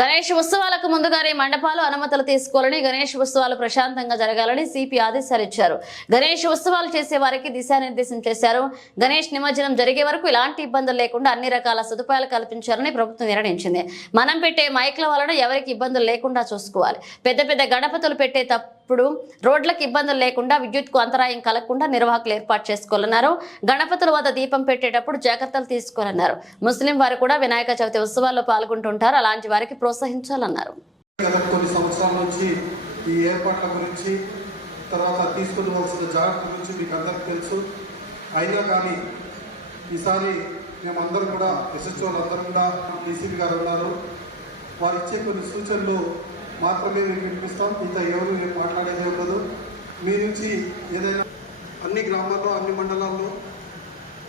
గణేష్ ఉత్సవాలకు ముందుగానే మండపాలు అనుమతులు తీసుకోవాలని, గణేష్ ఉత్సవాలు ప్రశాంతంగా జరగాలని సిపి ఆదేశాలు ఇచ్చారు. గణేష్ ఉత్సవాలు చేసే వారికి దిశానిర్దేశం చేశారు. గణేష్ నిమజ్జనం జరిగే వరకు ఎలాంటి ఇబ్బందులు లేకుండా అన్ని రకాల సదుపాయాలు కల్పించాలని ప్రభుత్వం నిర్ణయించింది. మనం పెట్టే మైక్ల వలన ఎవరికి ఇబ్బందులు లేకుండా చూసుకోవాలి. పెద్ద పెద్ద గణపతులు పెట్టేటప్పుడు రోడ్లకు ఇబ్బందులు లేకుండా, విద్యుత్కు అంతరాయం కలగకుండా నిర్వాహకులు ఏర్పాటు చేసుకోవాలన్నారు. గణపతుల వద్ద దీపం పెట్టేటప్పుడు జాగ్రత్తలు తీసుకోవాలన్నారు. ముస్లిం వారు కూడా వినాయక చవితి ఉత్సవాల్లో పాల్గొంటుంటారు. అలాంటి వారికి ప్రోత్సహించాలన్నారు. కొన్ని సంవత్సరాల నుంచి ఈ ఏర్పాట్ల గురించి, తర్వాత తీసుకోవాల్సిన జాగ్రత్తల గురించి మీకు అందరికీ తెలుసు. అయినా కానీ ఈసారి మేమందరం కూడా ఎస్ఎస్ఓలందరం కూడా డీసీపీ గారు ఉన్నారు, వారు ఇచ్చే కొన్ని సూచనలు మాత్రమే మేము వినిపిస్తాం. ఇంత ఎవరు మేము మాట్లాడేదే ఉండదు. మీ నుంచి ఏదైనా అన్ని గ్రామాల్లో, అన్ని మండలాల్లో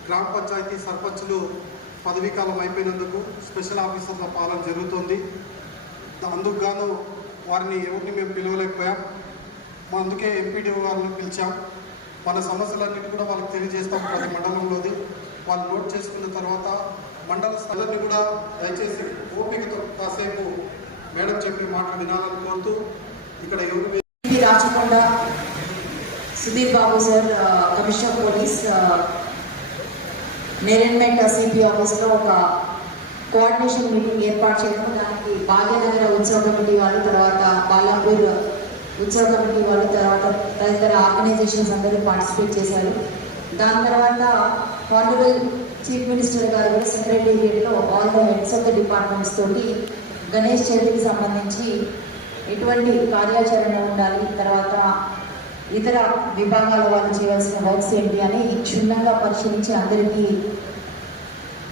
గ్రామ పంచాయతీ సర్పంచులు పదవీకాలం అయిపోయినందుకు స్పెషల్ ఆఫీసర్ల పాలన జరుగుతుంది. అందుకు గాను వారిని ఎవరిని మేము పిలవలేకపోయాం. అందుకే ఎంపీడీ వారిని పిలిచాం. మన సమస్యలన్నింటి కూడా వాళ్ళకి తెలియజేస్తాం ప్రతి మండలంలోది. వాళ్ళు నోట్ చేసుకున్న తర్వాత మండల స్థలాన్ని కూడా దయచేసి ఓపికతో కాసేపు మేడం చెప్పి మాటలు వినాలని కోరుతూ, ఇక్కడ ఎవరు Rachakonda Sudheer Babu sir, commissioner police, నేరెన్మెంట్ CP ఆఫీస్లో ఒక కోఆర్డినేషన్ మీటింగ్ ఏర్పాటు చేయడం, దానికి భాగ్యనగర ఉత్సవ కమిటీ వాళ్ళు, తర్వాత బాలాపూర్ ఉత్సవ కమిటీ వాళ్ళు, తర్వాత తదితర ఆర్గనైజేషన్స్ అందరూ పార్టిసిపేట్ చేశారు. దాని తర్వాత ఆనరబుల్ చీఫ్ మినిస్టర్ గారు కూడా సెక్రటేరియట్లో all the heads of the departments తోటి గణేష్ చవితికి సంబంధించి ఎటువంటి కార్యాచరణ ఉండాలి, తర్వాత ఇతర విభాగాల వాళ్ళు చేయవలసిన వర్క్స్ ఏంటి అని క్షుణ్ణంగా పరిశీలించి అందరికీ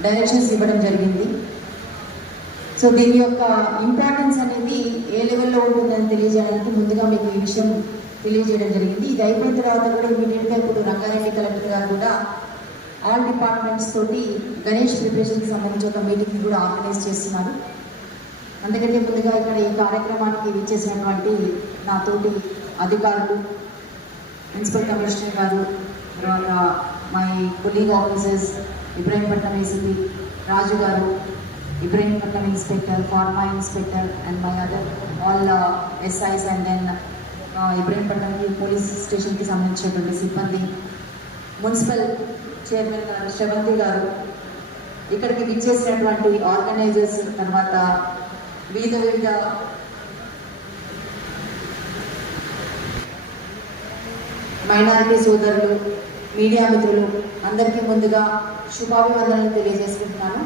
డైరెక్షన్స్ ఇవ్వడం జరిగింది. సో దీని యొక్క ఇంపార్టెన్స్ అనేది ఏ లెవెల్లో ఉంటుందని తెలియజేయడానికి ముందుగా మీకు ఈ విషయం తెలియజేయడం జరిగింది. ఇది అయిపోయిన తర్వాత కూడా ఇమీడియట్గా ఇప్పుడు రంగారెడ్డి కలెక్టర్ గారు కూడా ఆల్ డిపార్ట్మెంట్స్ తోటి గణేష్ ప్రిపరేషన్కి సంబంధించి ఒక మీటింగ్ కూడా ఆర్గనైజ్ చేస్తున్నారు. అందుకంటే ముందుగా ఇక్కడ ఈ కార్యక్రమానికి విచ్చేసినటువంటి నాతోటి అధికారులు, ప్రిన్సిపల్ కమిషనర్ గారు, తర్వాత my colleague officers, Ibrahimpatnam ACP Raju garu, Ibrahimpatnam inspector, pharma inspector and my other all SIs, and then Ibrahimpatnam police స్టేషన్కి సంబంధించినటువంటి సిబ్బంది, మున్సిపల్ చైర్మన్ గారు శ్రవంతి గారు, ఇక్కడికి విచ్చేసినటువంటి ఆర్గనైజర్స్, తర్వాత వివిధ మైనారిటీ సోదరులు, మీడియా మిత్రులు అందరికీ ముందుగా శుభాభివందనలు తెలియజేసుకుంటున్నాను.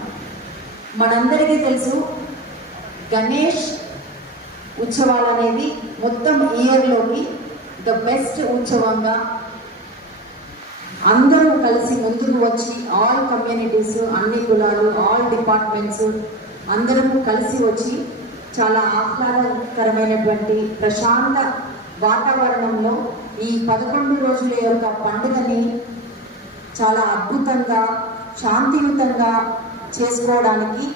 మనందరికీ తెలుసు, గణేష్ ఉత్సవాలు అనేది మొత్తం ఇయర్లోకి ద బెస్ట్ ఉత్సవంగా అందరూ కలిసి ముందుకు వచ్చి, ఆల్ కమ్యూనిటీస్, అన్ని కులాలు, ఆల్ డిపార్ట్మెంట్స్ అందరూ కలిసి వచ్చి చాలా ఆహ్లాదకరమైనటువంటి ప్రశాంత వాతావరణంలో ఈ 11 రోజుల యొక్క పండుగని చాలా అద్భుతంగా, శాంతియుతంగా చేసుకోవడానికి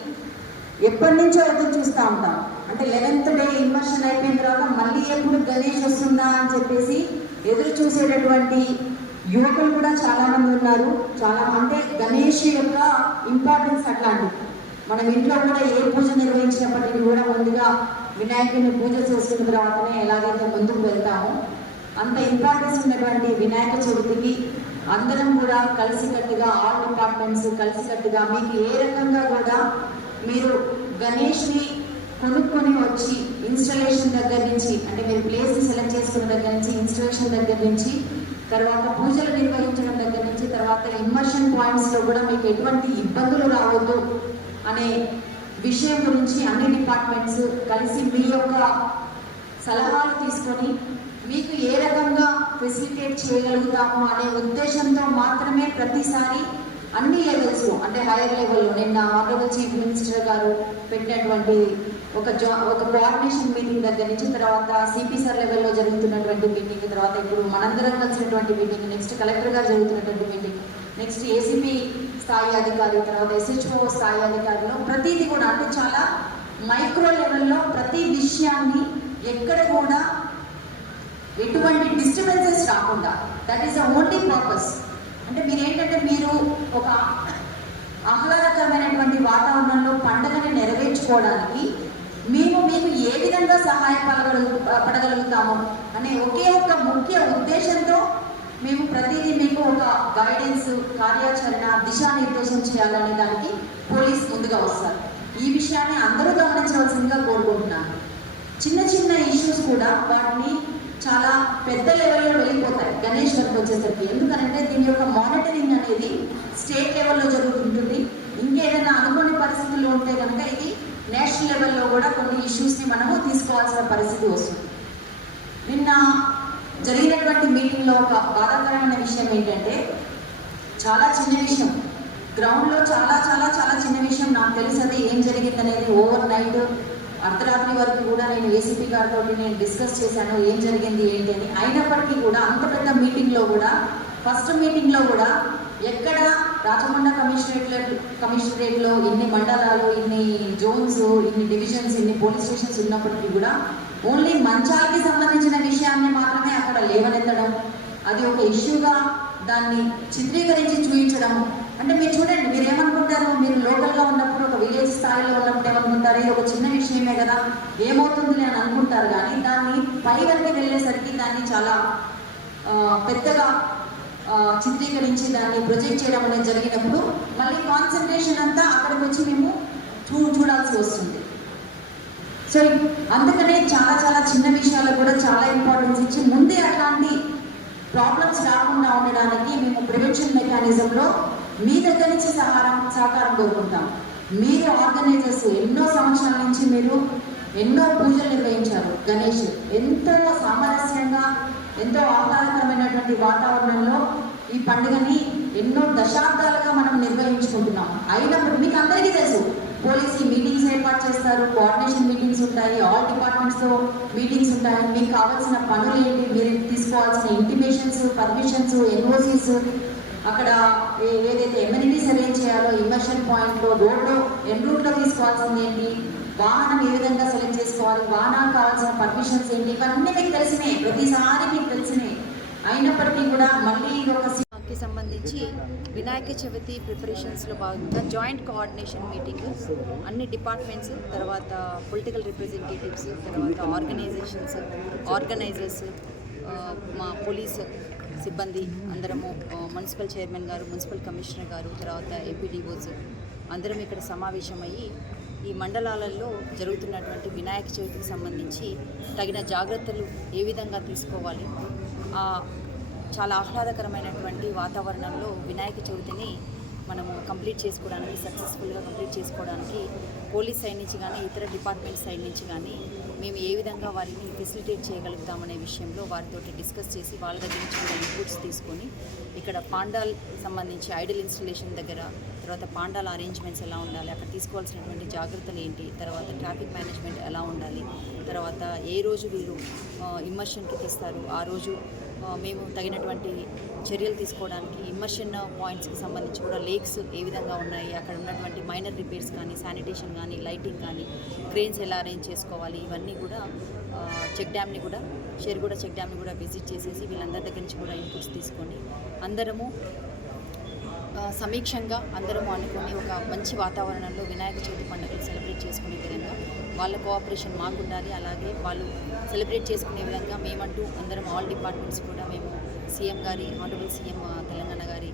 ఎప్పటి నుంచో ఎదురు చూస్తూ ఉంటాం. అంటే 11th డే ఇమర్షన్ అయిపోయిన తర్వాత మళ్ళీ ఎప్పుడు గణేష్ వస్తుందా అని చెప్పేసి ఎదురు చూసేటటువంటి యువకులు కూడా చాలామంది ఉన్నారు. అంటే గణేష్ యొక్క ఇంపార్టెన్స్ అట్లాంటిది. మనం ఇంట్లో కూడా ఏ పూజ నిర్వహించినప్పటికీ కూడా ముందుగా వినాయకుడిని పూజ చేసుకున్న తర్వాతనే ఎలాగైతే ముందుకు వెళ్తామో, అంత ఇంపార్టెన్స్ ఉన్నటువంటి వినాయక చవితికి అందరం కూడా కలిసికట్టుగా, ఆల్ డిపార్ట్మెంట్స్ కలిసికట్టుగా, మీకు ఏ రకంగా కూడా మీరు గణేష్ని కొనుక్కొని వచ్చి ఇన్స్టాలేషన్ దగ్గర నుంచి, అంటే మీరు ప్లేస్ని సెలెక్ట్ చేసుకున్న దగ్గర నుంచి, ఇన్స్టాలేషన్ దగ్గర నుంచి, తర్వాత పూజలు నిర్వహించడం దగ్గర నుంచి, తర్వాత ఇమ్మర్షన్ పాయింట్స్లో కూడా మీకు ఎటువంటి ఇబ్బందులు రావద్దు అనే విషయం గురించి అన్ని డిపార్ట్మెంట్స్ కలిసి మీ యొక్క సలహాలు తీసుకొని మీకు ఏ రకంగా ఫెసిలిటేట్ చేయగలుగుతాము అనే ఉద్దేశంతో మాత్రమే ప్రతిసారి అన్ని లెవెల్స్, అంటే హైయర్ లెవెల్లో నిన్న ఆనరబుల్ చీఫ్ మినిస్టర్ గారు పెట్టినటువంటి ఒక కోఆర్డినేషన్ మీటింగ్ దగ్గర నుంచి, తర్వాత సిపి సార్ లెవెల్లో జరుగుతున్నటువంటి మీటింగ్, తర్వాత ఇప్పుడు మనందరం కలిసినటువంటి మీటింగ్, నెక్స్ట్ కలెక్టర్ గారు జరుగుతున్నటువంటి మీటింగ్, నెక్స్ట్ ఏసీపీ స్థాయి అధికారి, తర్వాత ఎస్హెచ్ఓ స్థాయి అధికారులు, ప్రతిదీ కూడా అంటే చాలా మైక్రో లెవెల్లో ప్రతి విషయాన్ని ఎక్కడ కూడా ఎటువంటి డిస్టర్బెన్సెస్ రాకుండా, that is the only purpose. అంటే మీరు ఒక ఆహ్లాదకరమైనటువంటి వాతావరణంలో పండుగని నెరవేర్చుకోవడానికి మేము పడగలుగుతాము అనే ఒకే ఒక ముఖ్య ఉద్దేశంతో మేము ప్రతిదీ మీకు ఒక గైడెన్స్, కార్యాచరణ, దిశానిర్దేశం చేయాలనే దానికి పోలీస్ ముందుగా వస్తారు. ఈ విషయాన్ని అందరూ గమనించవలసిందిగా కోరుకుంటున్నాను. చిన్న చిన్న ఇష్యూస్ కూడా వాటిని చాలా పెద్ద లెవెల్లో వెళ్ళిపోతాయి గణేష్ వరకు వచ్చేసరికి. ఎందుకంటే దీని యొక్క మానిటరింగ్ అనేది స్టేట్ లెవెల్లో జరుగుతుంటుంది. ఇంకేదైనా అనుకోని పరిస్థితుల్లో ఉంటే కనుక ఇది నేషనల్ లెవెల్లో కూడా కొన్ని ఇష్యూస్ని మనము తీసుకోవాల్సిన పరిస్థితి వస్తుంది. నిన్న జరిగినటువంటి మీటింగ్లో ఒక బాధాకరమైన విషయం ఏంటంటే, చాలా చిన్న విషయం, గ్రౌండ్లో చాలా చాలా చాలా చిన్న విషయం, నాకు తెలిసి అది ఏం జరిగిందనేది ఓవర్ నైట్ అర్ధరాత్రి వరకు కూడా నేను ఏసీపీ గారితో నేను డిస్కస్ చేశాను ఏం జరిగింది ఏంటి అని. అయినప్పటికీ కూడా అంత పెద్ద మీటింగ్లో కూడా, ఫస్ట్ మీటింగ్లో కూడా ఎక్కడ రాచకొండ కమిషనరేట్లో ఇన్ని మండలాలు, ఇన్ని జోన్స్, ఇన్ని డివిజన్స్, ఇన్ని పోలీస్ స్టేషన్స్ ఉన్నప్పటికీ కూడా ఓన్లీ మంచాలకి సంబంధించిన విషయాన్ని మాత్రమే అక్కడ లేవనెత్తడం, అది ఒక ఇష్యూగా దాన్ని చిత్రీకరించి చూపించడం. అంటే మీరు చూడండి, మీరు ఏమనుకుంటారు, మీరు లోకల్గా ఉన్నప్పుడు ఒక విలేజ్ స్థాయిలో ఉన్నప్పుడు ఏమనుకుంటారు, ఇది ఒక చిన్న విషయమే కదా ఏమవుతుంది అని అనుకుంటారు. కానీ దాన్ని పై వరకు వెళ్ళేసరికి దాన్ని చాలా పెద్దగా చిత్రీకరించి దాన్ని ప్రొజెక్ట్ చేయడం అనేది జరిగినప్పుడు మళ్ళీ కాన్సన్ట్రేషన్ అంతా అక్కడికి వచ్చి మేము చూడాల్సి వస్తుంది. సో అందుకనే చాలా చాలా చిన్న విషయాలకు కూడా చాలా ఇంపార్టెన్స్ ఇచ్చి ముందే అట్లాంటి ప్రాబ్లమ్స్ రాకుండా ఉండడానికి మేము ప్రివెన్షన్ మెకానిజంలో మీ దగ్గర నుంచి సహకారం కోరుకుంటాం. మీరు ఆర్గనైజర్స్ ఎన్నో సంవత్సరాల నుంచి మీరు ఎన్నో పూజలు నిర్వహించారు. గణేష్ ఎంతో సామరస్యంగా, ఎంతో ఆహ్లాదకరమైనటువంటి వాతావరణంలో ఈ పండుగని ఎన్నో దశాబ్దాలుగా మనం నిర్వహించుకుంటున్నాం. అయినప్పుడు మీకు అందరికీ తెలుసు, పోలీస్ మీటింగ్స్ ఏర్పాటు చేస్తారు, కోఆర్డినేషన్ మీటింగ్స్ ఉంటాయి, ఆల్ డిపార్ట్మెంట్స్తో మీటింగ్స్ ఉంటాయి. మీకు కావాల్సిన పనులు ఏంటి, మీరు తీసుకోవాల్సిన ఇంటిమేషన్స్, పర్మిషన్స్, ఎన్ఓసీస్, అక్కడ ఏదైతే ఎమ్యూనిటీస్ అరేంజ్ చేయాలో ఇమర్షన్ పాయింట్లో, రోడ్లో ఎన్ రూట్లో తీసుకోవాల్సింది ఏంటి, వాహనం ఏ విధంగా సెలెక్ట్ చేసుకోవాలి, వాహనానికి కావాల్సిన పర్మిషన్స్ ఏంటి, ఇవన్నీ మీకు తెలిసినాయి, ప్రతిసారి మీకు తెలిసినాయి. అయినప్పటికీ కూడా మళ్ళీ ఇది ఒక కి సంబంధించి వినాయక చవితి ప్రిపరేషన్స్లో భాగంగా జాయింట్ కోఆర్డినేషన్ మీటింగ్ అన్ని డిపార్ట్మెంట్స్, తర్వాత పొలిటికల్ రిప్రజెంటేటివ్స్, తర్వాత ఆర్గనైజర్స్, మా పోలీస్ సిబ్బంది అందరము, మున్సిపల్ చైర్మన్ గారు, మున్సిపల్ కమిషనర్ గారు, తర్వాత ఎంపీడీఓస్ అందరం ఇక్కడ సమావేశమయ్యి ఈ మండలాలలో జరుగుతున్నటువంటి వినాయక చవితికి సంబంధించి తగిన జాగ్రత్తలు ఏ విధంగా తీసుకోవాలి, చాలా ఆహ్లాదకరమైనటువంటి వాతావరణంలో వినాయక చవితిని మనము సక్సెస్ఫుల్గా కంప్లీట్ చేసుకోవడానికి పోలీస్ సైడ్ నుంచి కానీ ఇతర డిపార్ట్మెంట్ సైడ్ నుంచి కానీ మేము ఏ విధంగా వారిని ఫెసిలిటేట్ చేయగలుగుతామనే విషయంలో వారితో డిస్కస్ చేసి వాళ్ళ దగ్గర నుంచి కూడా ఇన్పుట్స్ తీసుకొని ఇక్కడ పాండాల్ సంబంధించి ఐడల్ ఇన్స్టలేషన్ దగ్గర, తర్వాత పాండాల్ అరేంజ్మెంట్స్ ఎలా ఉండాలి, అక్కడ తీసుకోవాల్సినటువంటి జాగ్రత్తలు ఏంటి, తర్వాత ట్రాఫిక్ మేనేజ్మెంట్ ఎలా ఉండాలి, తర్వాత ఏ రోజు వీరు ఇమ్మర్షన్కి తీస్తారు ఆ రోజు మేము తగినటువంటి చర్యలు తీసుకోవడానికి, ఇమ్మర్షన్ పాయింట్స్కి సంబంధించి కూడా లేక్స్ ఏ విధంగా ఉన్నాయి, అక్కడ ఉన్నటువంటి మైనర్ రిపేర్స్ కానీ, శానిటేషన్ కానీ, లైటింగ్ కానీ, క్రెయిన్స్ ఎలా అరేంజ్ చేసుకోవాలి, ఇవన్నీ కూడా షేర్గూడ చెక్ డ్యామ్ని కూడా విజిట్ చేసేసి వీళ్ళందరి దగ్గర నుంచి కూడా ఇన్పుట్స్ తీసుకొని అందరము సమీక్షంగా అందరము అనుకుని ఒక మంచి వాతావరణంలో వినాయక చవితి పండుగలు సెలబ్రేట్ చేసుకునే విధంగా వాళ్ళ కోఆపరేషన్ మాకు ఉండాలి. అలాగే వాళ్ళు సెలబ్రేట్ చేసుకునే విధంగా మేమంటూ అందరం ఆల్ డిపార్ట్మెంట్స్ కూడా మేము సీఎం గారి, ఆనరబుల్ సీఎం తెలంగాణ గారి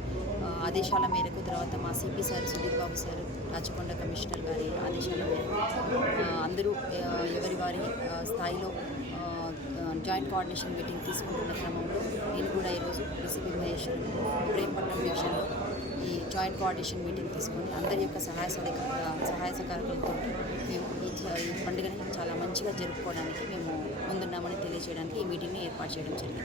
ఆదేశాల మేరకు, తర్వాత మా CP sir Sudheer Babu sir, Rachakonda commissioner గారి ఆదేశాల మేరకు అందరూ ఎవరి వారి స్థాయిలో జాయింట్ కోఆర్డినేషన్ మీటింగ్ తీసుకుంటున్న క్రమంలో నేను కూడా ఈరోజు డిసిపి మహేశ్వర్ ప్రేమపట్నం డివిజన్లో ఈ జాయింట్ కోఆర్డినేషన్ మీటింగ్ తీసుకొని అందరి యొక్క సహాయ సహకారాలతో మేము ఈ పండుగని చాలా మంచిగా జరుపుకోవడానికి మేము ముందున్నామని తెలియజేయడానికి ఈ మీటింగ్ని ఏర్పాటు చేయడం జరిగింది.